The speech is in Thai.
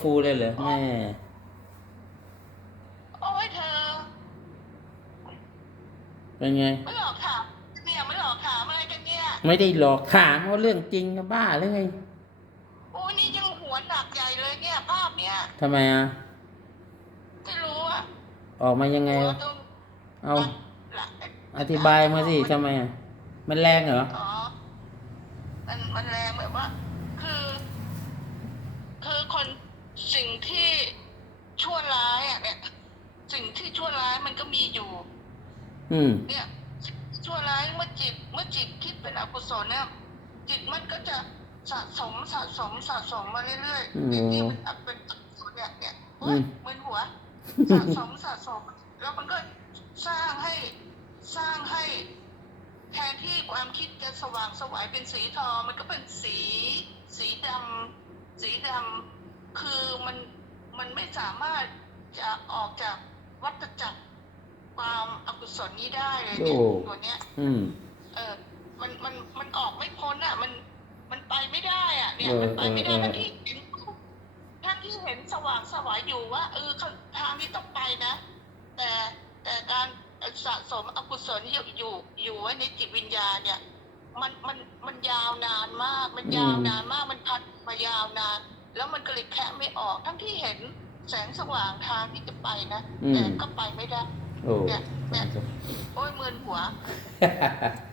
ฟูเลยเหรอแม่ โอ้ยเธอ เป็นไง ไม่หลอกถามเนี่ยไม่หลอกถามอะไรกันเนี่ยไม่ได้หลอกถามว่าเรื่องจริงกับบ้าหรือไงโอ้ยนี่ยังหัวหนักใหญ่เลยเนี่ยภาพเนี่ยทำไมอะ ไม่รู้อะออกมายังไงหัววะตรงเอาหลังอธิบายมาสิทำไมอะ มันแรงเหรอ อ๋อมันมันแรงแบบว่า คือคือคน สิ่งที่ชั่วร้ายอะเนี่ย สิ่งที่ชั่วร้ายมันก็มีอยู่ อืม เนี่ยชั่วร้ายเมื่อจิตเมื่อจิตคิดเป็นอกุศลเนี่ยจิตมันก็จะสะสมสะสมสะสมมาเรื่อยอืมๆเนี่ยที่มันเป็นอกุศลเนี่ยเนี่ยโอ๊ยอืมมึนหัวสะสมสะสม แล้วมันก็สร้างให้สร้างให้แทนที่ความคิดจะสว่างสวายเป็นสีทองมันก็เป็นสี สีดำสีดำ คือมันมันไม่สามารถจะออกจากวัฏจักรความอกุศลนี้ได้เลยเนี่ยโอ้ตัวเนี้ย อืม เออ มันมันมันออกไม่พ้นอะ มันมันไปไม่ได้อะ เนี่ยเออมันไปไม่ได้เออเออทั้งที่เห็นทั้งที่เห็นสว่างสวายอยู่ว่าเออเขาทางนี้ต้องไปนะ แต่แต่การสะสมอกุศลอยู่อยู่อยู่ไว้ในจิตวิญญาณเนี่ย มันมันมันยาวนานมาก มันยาวนานมากมันพันมายาวนาน แล้วมันก็เลยแคะไม่ออก ทั้งที่เห็นแสงสว่างทางที่จะไปนะอืมแต่ก็ไปไม่ได้โอ้เนี่ยเนี่ยโอ้ยมึนหัวเ